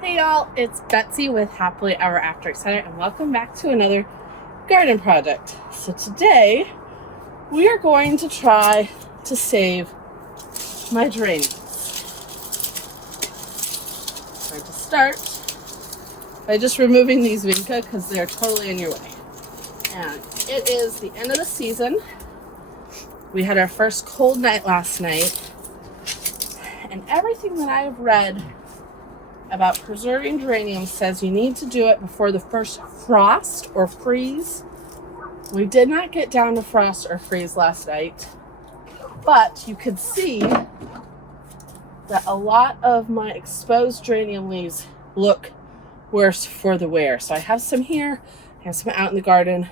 Hey y'all, it's Betsy with Happily Ever After Designer, and welcome back to another garden project. So today we are going to try to save my geraniums. I'm going to start by just removing these vinca because they're totally in your way. And it is the end of the season. We had our first cold night last night, and everything that I have read about preserving geraniums says you need to do it before the first frost or freeze. We did not get down to frost or freeze last night, but you could see that a lot of my exposed geranium leaves look worse for the wear. So I have some here, I have some out in the garden.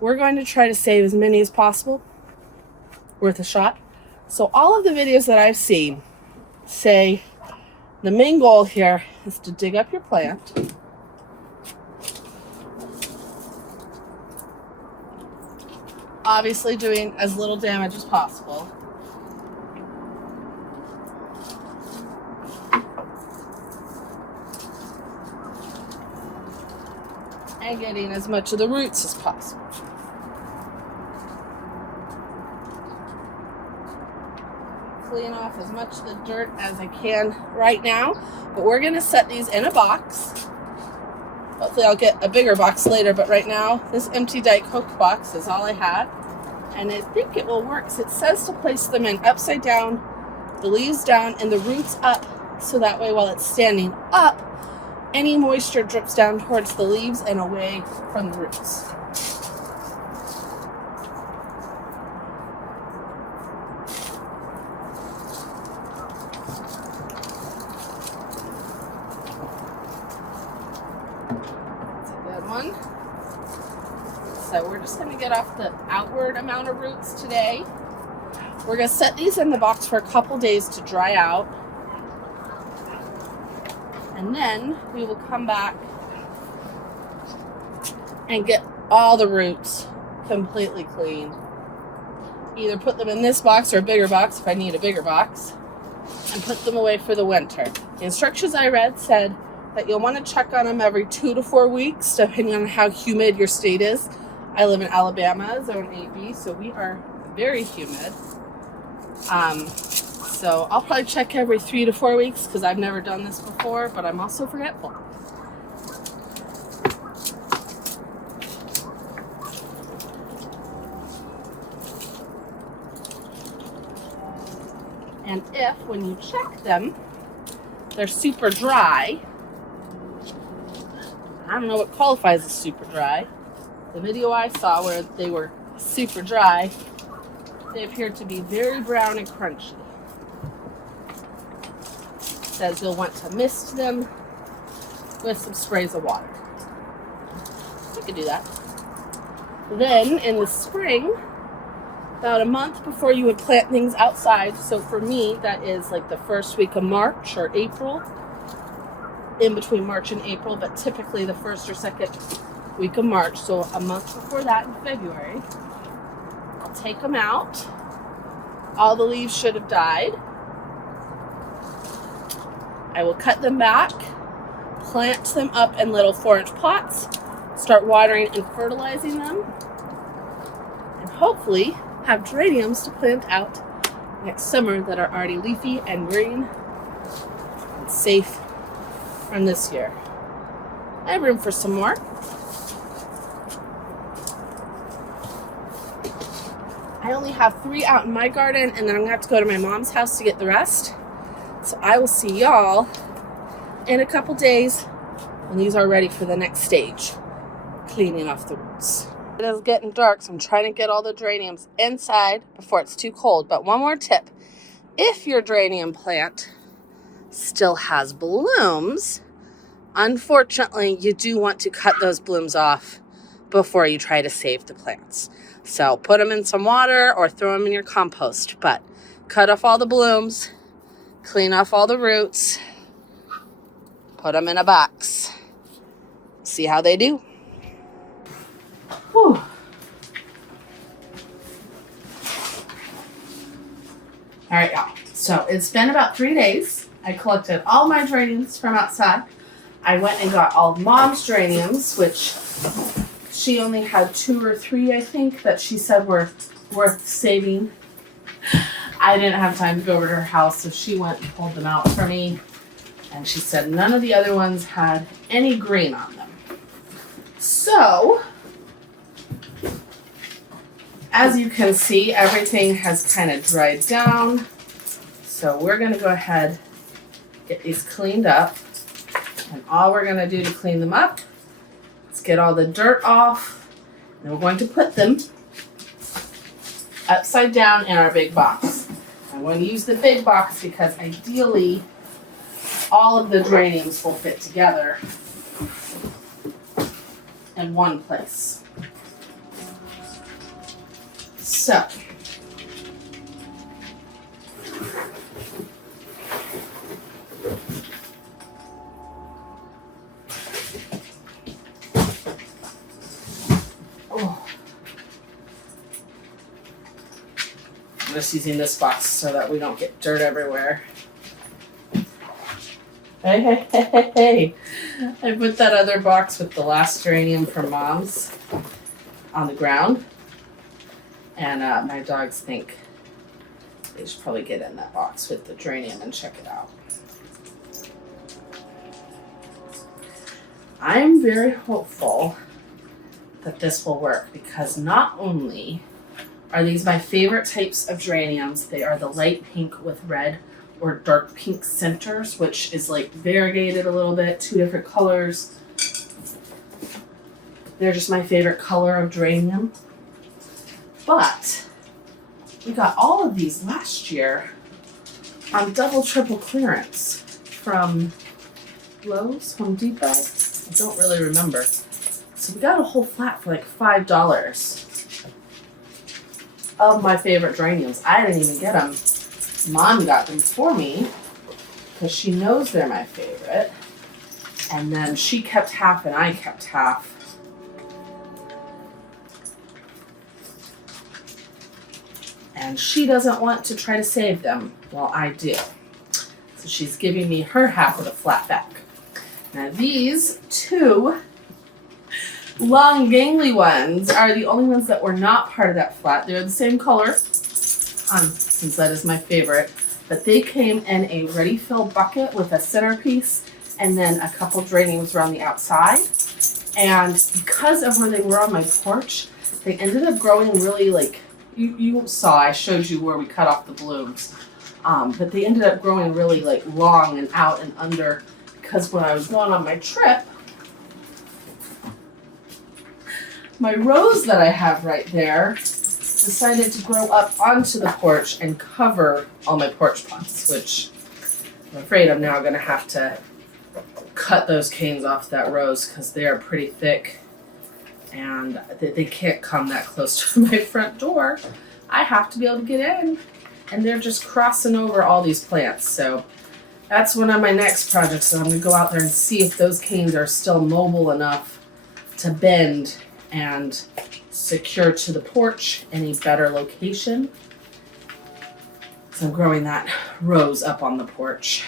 We're going to try to save as many as possible, worth a shot. So all of the videos that I've seen say the main goal here is to dig up your plant, obviously doing as little damage as possible. And getting as much of the roots as possible. Clean off as much of the dirt as I can right now, but we're going to set these in a box. Hopefully I'll get a bigger box later, but right now this empty Diet Coke box is all I had, and I think it will work. So it says to place them in upside down, the leaves down and the roots up, so that way while it's standing up, any moisture drips down towards the leaves and away from the roots. One. So we're just going to get off the outward amount of roots today. We're going to set these in the box for a couple days to dry out, and then we will come back and get all the roots completely clean. Either put them in this box or a bigger box if I need a bigger box, and put them away for the winter. The instructions I read said that you'll want to check on them every 2 to 4 weeks, depending on how humid your state is. I live in Alabama, zone 8B, so we are very humid. So I'll probably check every 3 to 4 weeks because I've never done this before, but I'm also forgetful. And if, when you check them, they're super dry, I don't know what qualifies as super dry. The video I saw where they were super dry, they appeared to be very brown and crunchy. It says you'll want to mist them with some sprays of water. You could do that. Then in the spring, about a month before you would plant things outside, so for me that is like the first week of March or April, in between March and April, but typically the first or second week of March, so a month before that in February, I'll take them out. All the leaves should have died. I will cut them back, plant them up in little 4-inch pots, start watering and fertilizing them, and hopefully have geraniums to plant out next summer that are already leafy and green and safe from this year. I have room for some more. I only have 3 out in my garden, and then I'm going to have to go to my mom's house to get the rest. So I will see y'all in a couple days when these are ready for the next stage, cleaning off the roots. It is getting dark, so I'm trying to get all the geraniums inside before it's too cold. But one more tip, if your geranium plant still has blooms, unfortunately, you do want to cut those blooms off before you try to save the plants. So put them in some water or throw them in your compost, but cut off all the blooms, clean off all the roots, put them in a box. See how they do. Whew. All right, y'all. So it's been about 3 days. I collected all my geraniums from outside. I went and got all Mom's geraniums, which she only had 2 or 3, I think, that she said were worth saving. I didn't have time to go over to her house, so she went and pulled them out for me. And she said none of the other ones had any green on them. So, as you can see, everything has kind of dried down. So we're going to go ahead, get these cleaned up. And all we're going to do to clean them up is get all the dirt off. And we're going to put them upside down in our big box. I'm going to use the big box because ideally all of the geraniums will fit together in one place. So, I'm just using this box so that we don't get dirt everywhere. Hey. I put that other box with the last geranium from Mom's on the ground. And my dogs think they should probably get in that box with the geranium and check it out. I'm very hopeful that this will work because not only are these my favorite types of geraniums, they are the light pink with red or dark pink centers, which is like variegated a little bit, 2 different colors. They're just my favorite color of geranium. But we got all of these last year on double, triple clearance from Lowe's, Home Depot. I don't really remember. So we got a whole flat for like $5 of my favorite geraniums. I didn't even get them. Mom got them for me because she knows they're my favorite. And then she kept half and I kept half. And she doesn't want to try to save them. Well, I do. So she's giving me her half of the flat back. Now these 2 long gangly ones are the only ones that were not part of that flat. They're the same color, since that is my favorite. But they came in a ready-fill bucket with a centerpiece and then a couple geraniums around the outside. And because of where they were on my porch, they ended up growing really like, you saw, I showed you where we cut off the blooms. But they ended up growing really like long and out and under because when I was going on my trip, my rose that I have right there decided to grow up onto the porch and cover all my porch pots, which I'm afraid I'm now going to have to cut those canes off that rose because they are pretty thick and they can't come that close to my front door. I have to be able to get in, and they're just crossing over all these plants. So that's one of my next projects. So I'm going to go out there and see if those canes are still mobile enough to bend and secure to the porch in a better location. So I'm growing that rose up on the porch.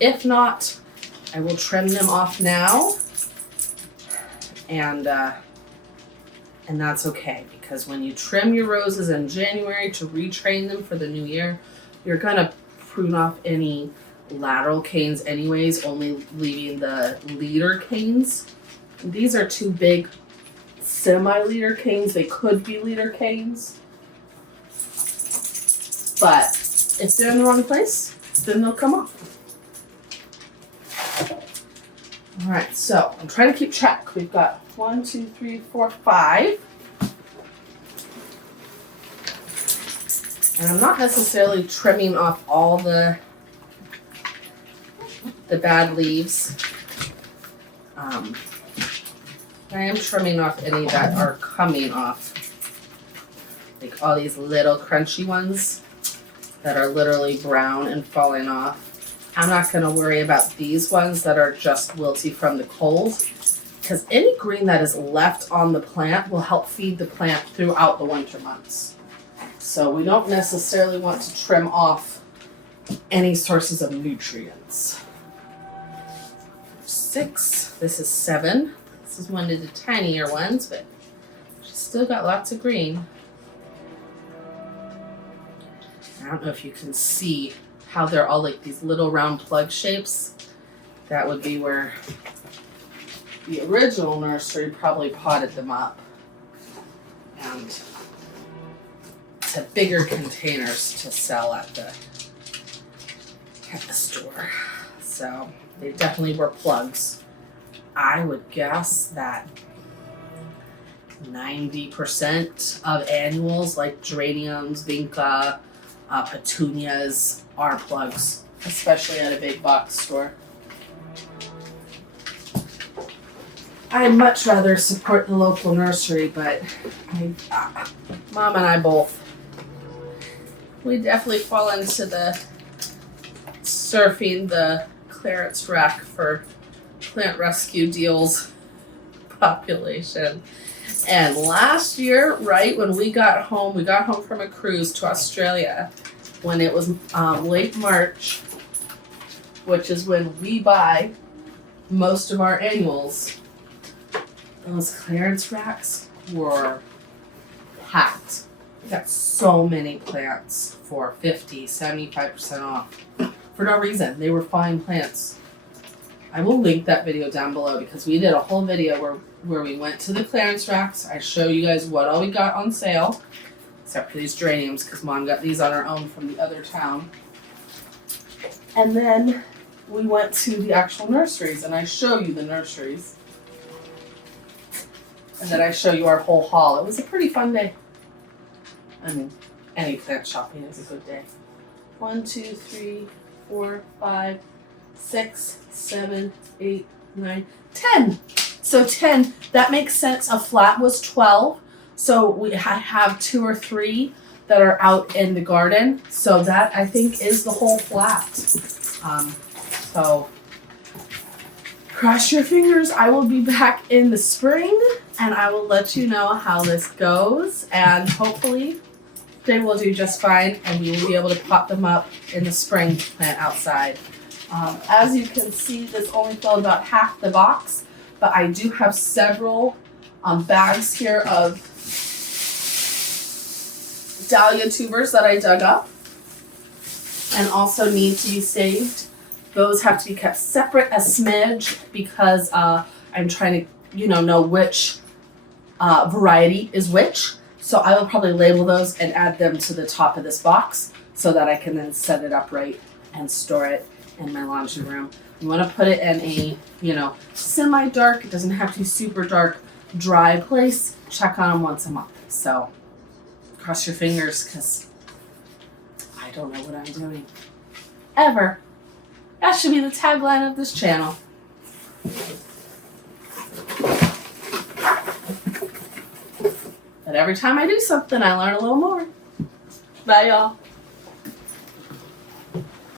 If not, I will trim them off now, and that's okay because when you trim your roses in January to retrain them for the new year, you're gonna prune off any lateral canes anyways, only leaving the leader canes. And these are 2 big semi-leader canes. They could be leader canes, but if they're in the wrong place, then they'll come off. All right, so I'm trying to keep track. We've got 1, 2, 3, 4, 5. And I'm not necessarily trimming off all the bad leaves. I am trimming off any that are coming off. Like all these little crunchy ones that are literally brown and falling off. I'm not going to worry about these ones that are just wilty from the cold, because any green that is left on the plant will help feed the plant throughout the winter months. So we don't necessarily want to trim off any sources of nutrients. 6. This is 7. This is one of the tinier ones, but she's still got lots of green. I don't know if you can see how they're all like these little round plug shapes. That would be where the original nursery probably potted them up and to bigger containers to sell at the store. So they definitely were plugs. I would guess that 90% of annuals like geraniums, vinca, petunias are plugs, especially at a big box store. I'd much rather support the local nursery, but Mom and I both, we definitely fall into the surfing the clearance rack for plant rescue deals population. And last year, right when we got home from a cruise to Australia when it was late March, which is when we buy most of our annuals. Those clearance racks were packed. We got so many plants for 50, 75% off. For no reason. They were fine plants. I will link that video down below because we did a whole video where we went to the clearance racks. I show you guys what all we got on sale, except for these geraniums because Mom got these on her own from the other town. And then we went to the actual nurseries and I show you the nurseries. And then I show you our whole haul. It was a pretty fun day. I mean, any plant shopping is a good day. 1, 2, 3, 4, 5, 6, 7, 8, 9, 10. So 10, that makes sense. A flat was 12. So we have 2 or 3 that are out in the garden. So that I think is the whole flat. So cross your fingers. I will be back in the spring and I will let you know how this goes. And hopefully they will do just fine and we will be able to pot them up in the spring to plant outside. As you can see, this only filled about half the box, but I do have several bags here of dahlia tubers that I dug up and also need to be saved. Those have to be kept separate a smidge because I'm trying to, know which variety is which. So I will probably label those and add them to the top of this box so that I can then set it up right and store it in my laundry room. You want to put it in a, semi-dark, it doesn't have to be super dark, dry place. Check on them once a month. So cross your fingers because I don't know what I'm doing. Ever. That should be the tagline of this channel. But every time I do something, I learn a little more. Bye, y'all.